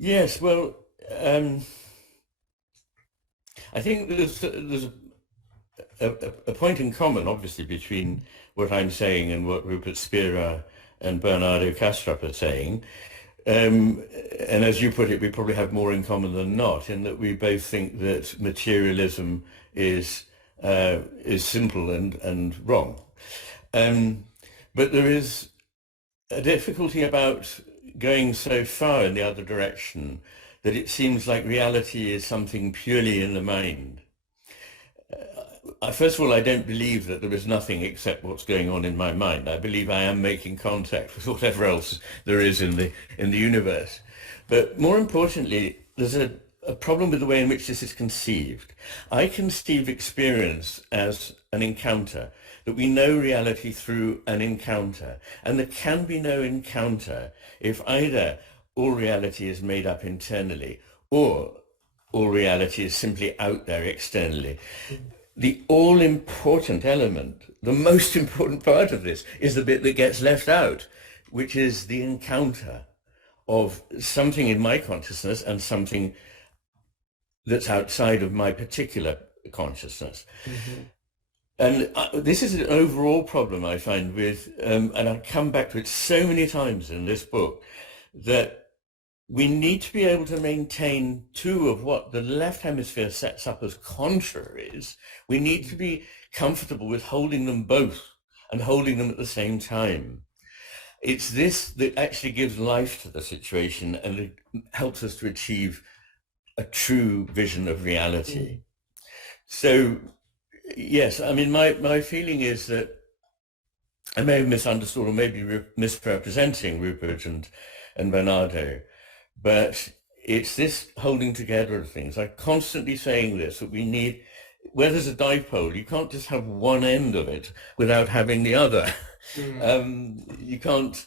Yes, well, um, I think there's a point in common, obviously, between what I'm saying and what Rupert Spira and Bernardo Kastrup are saying. Um, and as you put it, we probably have more in common than not, in that we both think that materialism is simple and wrong. Um, but there is a difficulty about going so far in the other direction that it seems like reality is something purely in the mind. First of all, I don't believe that there is nothing except what's going on in my mind. I believe I am making contact with whatever else there is in the universe. But more importantly, there's a problem with the way in which this is conceived. I conceive experience as an encounter, that we know reality through an encounter. And there can be no encounter if either all reality is made up internally or all reality is simply out there externally. The all-important element, the most important part of this, is the bit that gets left out, which is the encounter of something in my consciousness and something that's outside of my particular consciousness. Mm-hmm. And this is an overall problem I find with, and I come back to it so many times in this book, that we need to be able to maintain two of what the left hemisphere sets up as contraries. We need to be comfortable with holding them both and holding them at the same time. It's this that actually gives life to the situation, and it helps us to achieve a true vision of reality. So, yes, I mean, my feeling is that I may have misunderstood or maybe misrepresenting Rupert and Bernardo, but it's this holding together of things. I'm constantly saying this, that we need, where there's a dipole, you can't just have one end of it without having the other. You can't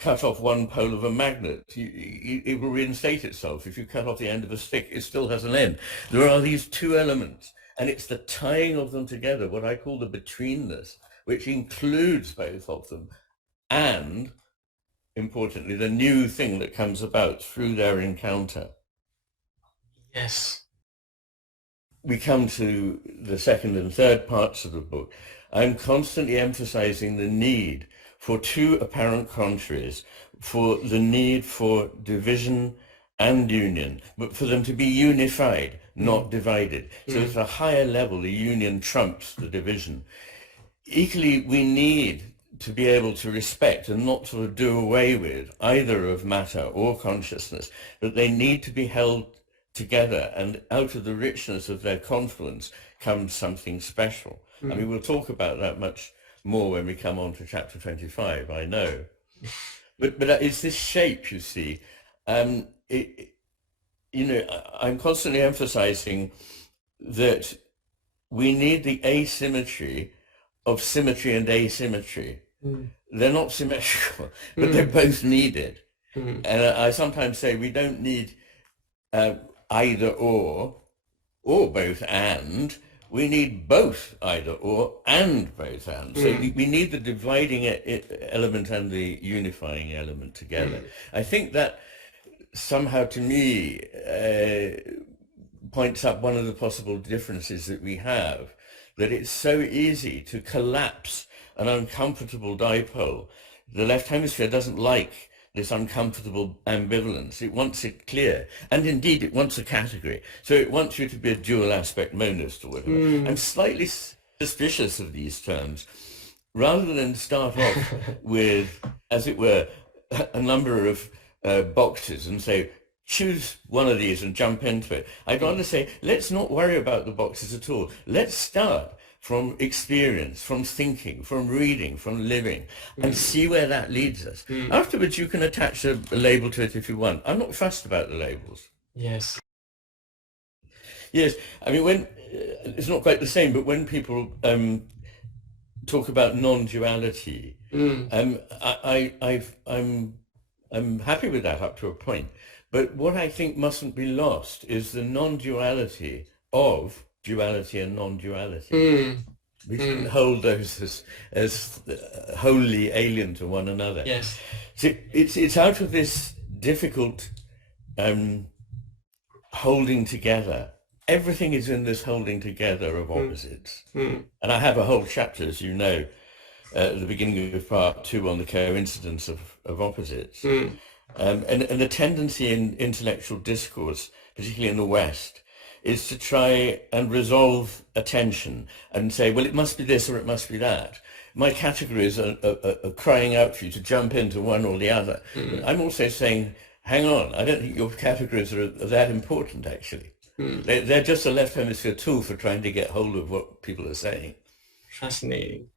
cut off one pole of a magnet. It will reinstate itself. If you cut off the end of a stick, it still has an end. There are these two elements, and it's the tying of them together, what I call the betweenness, which includes both of them, and importantly, the new thing that comes about through their encounter. Yes. We come to the second and third parts of the book. I'm constantly emphasizing the need for two apparent contraries, for the need for division and union, but for them to be unified, not divided. So at a higher level, the union trumps the division. Equally, we need to be able to respect and not sort of do away with either of matter or consciousness, but they need to be held together, and out of the richness of their confluence comes something special. I mean, we'll talk about that much more when we come on to chapter 25, I know. But it's this shape, you see. I'm constantly emphasizing that we need the asymmetry of symmetry and asymmetry. They're not symmetrical, but they're both needed. And I sometimes say we don't need either or both and. We need both either or and both and. So we need the dividing element and the unifying element together. I think that somehow, to me, points up one of the possible differences that we have, that it's so easy to collapse an uncomfortable dipole. The left hemisphere doesn't like this uncomfortable ambivalence. It wants it clear. And indeed, it wants a category. So it wants you to be a dual aspect monist or whatever. I'm slightly suspicious of these terms. Rather than start off with, as it were, a number of boxes and say, choose one of these and jump into it, I'd rather say, let's not worry about the boxes at all. Let's start from experience, from thinking, from reading, from living, and see where that leads us. Afterwards, you can attach a label to it if you want. I'm not fussed about the labels. Yes. Yes, I mean, when it's not quite the same, but when people talk about non-duality, I'm happy with that up to a point. But what I think mustn't be lost is the non-duality of duality and non-duality. We shouldn't hold those as wholly alien to one another. Yes. So it's out of this difficult holding together. Everything is in this holding together of opposites. And I have a whole chapter, as you know, at the beginning of part 2 on the coincidence of opposites. And the tendency in intellectual discourse, particularly in the West, is to try and resolve a tension and say, well, it must be this or it must be that. My categories are crying out for you to jump into one or the other. But I'm also saying, hang on, I don't think your categories are that important, actually. They're just a left hemisphere tool for trying to get hold of what people are saying. Fascinating.